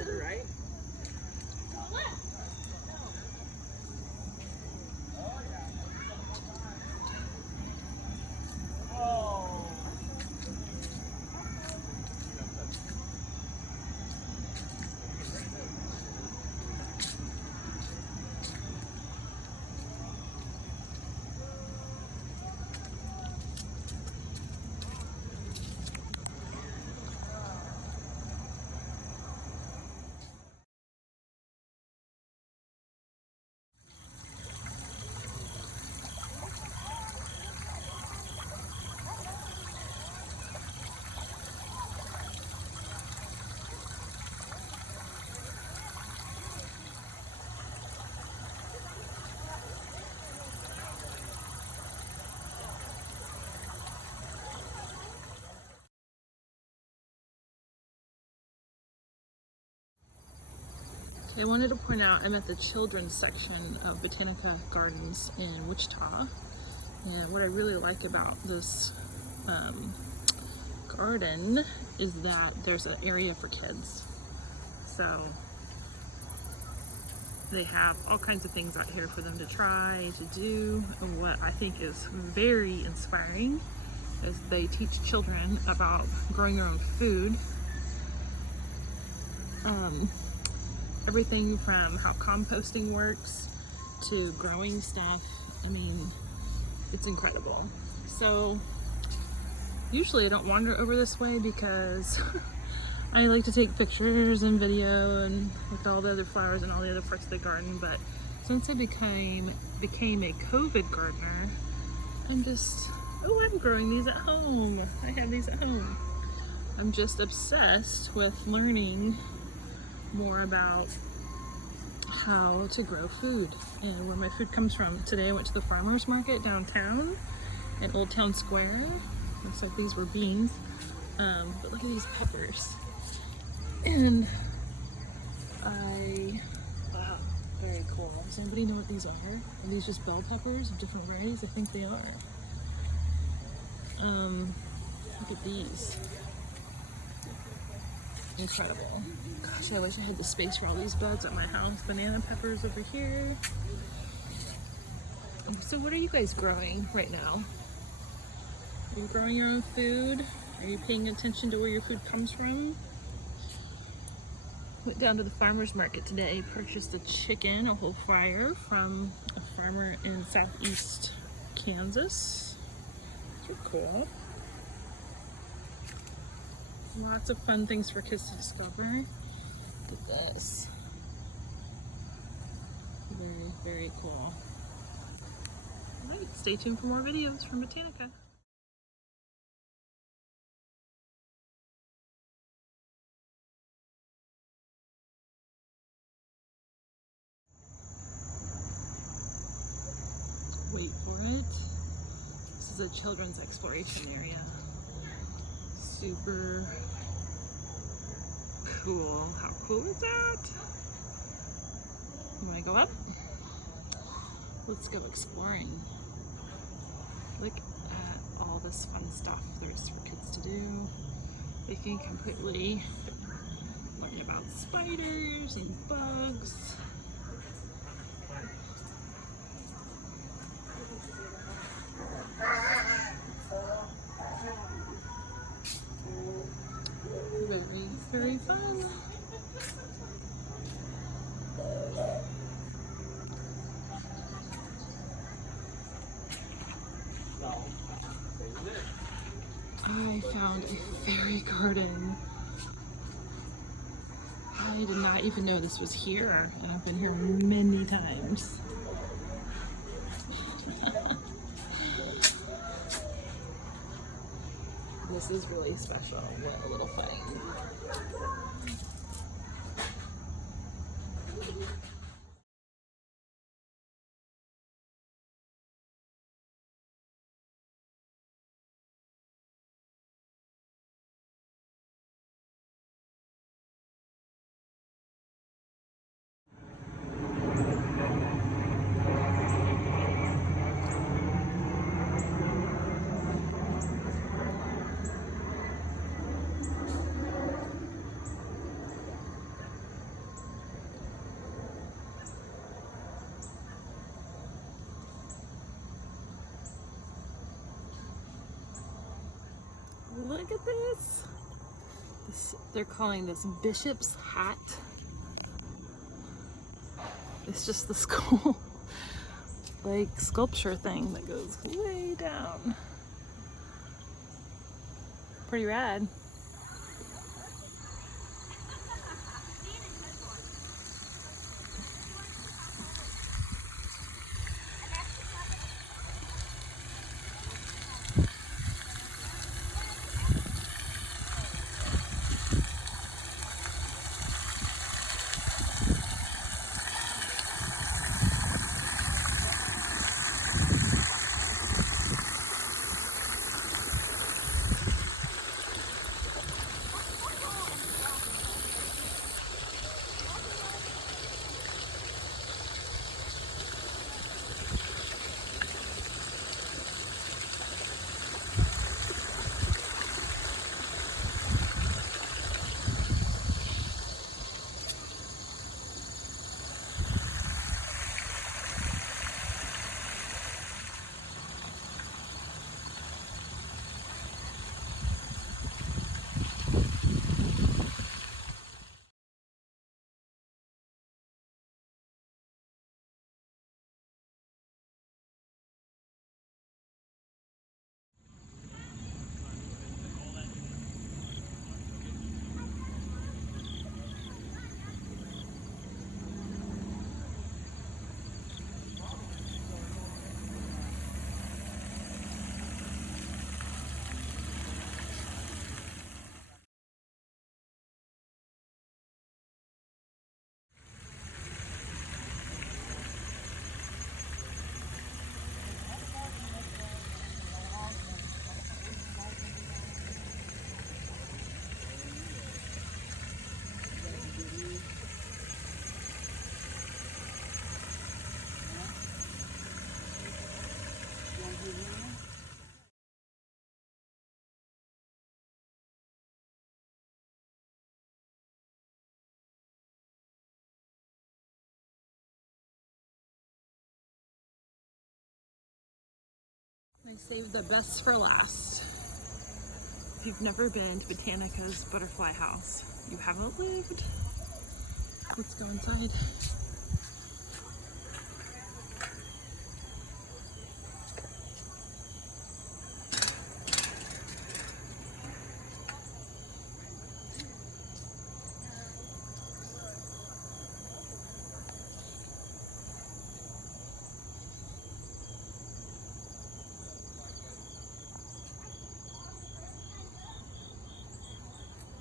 Right? I wanted to point out I'm at the children's section of Botanica Gardens in Wichita, and what I really like about this garden is that there's an area for kids. So they have all kinds of things out here for them to try, to do, and what I think is very inspiring is they teach children about growing their own food. Everything from how composting works to growing stuff. I mean, it's incredible. So usually I don't wander over this way because I like to take pictures and video and with all the other flowers and all the other parts of the garden, but since I became a COVID gardener, I'm growing these at home. I have these at home. I'm just obsessed with learning more about how to grow food and where my food comes from. Today I went to the farmer's market downtown at Old Town Square. Looks like these were beans, but look at these peppers. And wow, very cool. Does anybody know what these are? Are these just bell peppers of different varieties? I think they are. Look at these. Incredible. Gosh, I wish I had the space for all these buds at my house. Banana peppers over here. So what are you guys growing right now? Are you growing your own food? Are you paying attention to where your food comes from? Went down to the farmer's market today, purchased a chicken, a whole fryer from a farmer in southeast Kansas. These are cool. Lots of fun things for kids to discover. Look at this. Very, very cool. All right, stay tuned for more videos from Botanica. Wait for it. This is a children's exploration area. Super cool. How cool is that? You want to go up? Let's go exploring. Look at all this fun stuff there's for kids to do. They can completely learn about spiders and bugs. Very, very fun. I found a fairy garden. I did not even know this was here, and I've been here many times. This is really special. What a little funny. look at this. They're calling this Bishop's Hat. It's just the skull, like sculpture thing that goes way down. Pretty rad. I saved the best for last. If you've never been to Botanica's Butterfly House, you haven't lived. Let's go inside.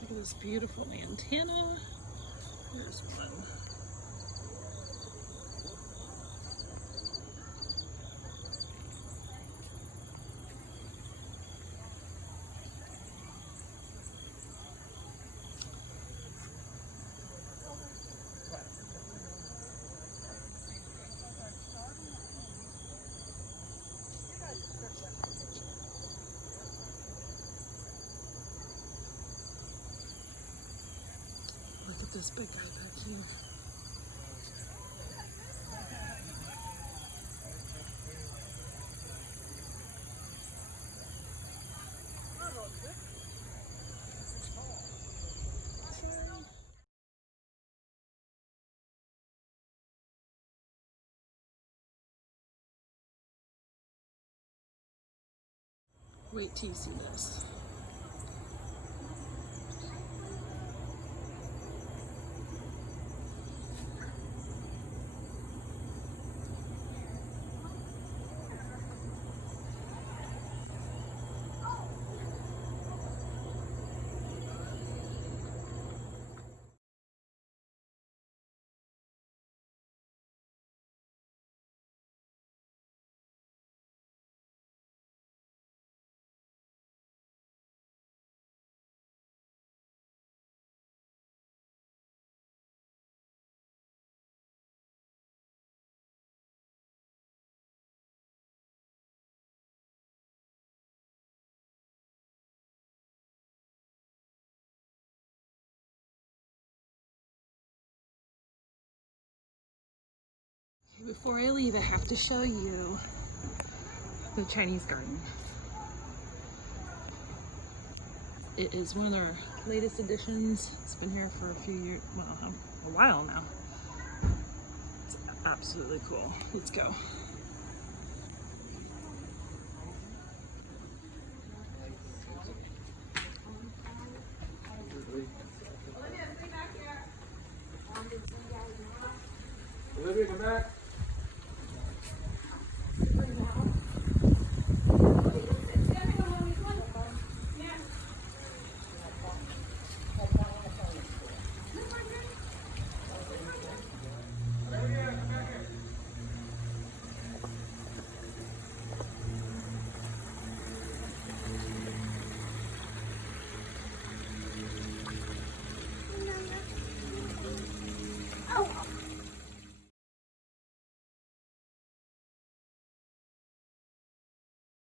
Look at this beautiful lantana. Here's one. Look at this big guy back here. Wait till you see this. Before I leave, I have to show you the Chinese garden. It is one of their latest additions. It's been here for a few years, well, a while now. It's absolutely cool. Let's go.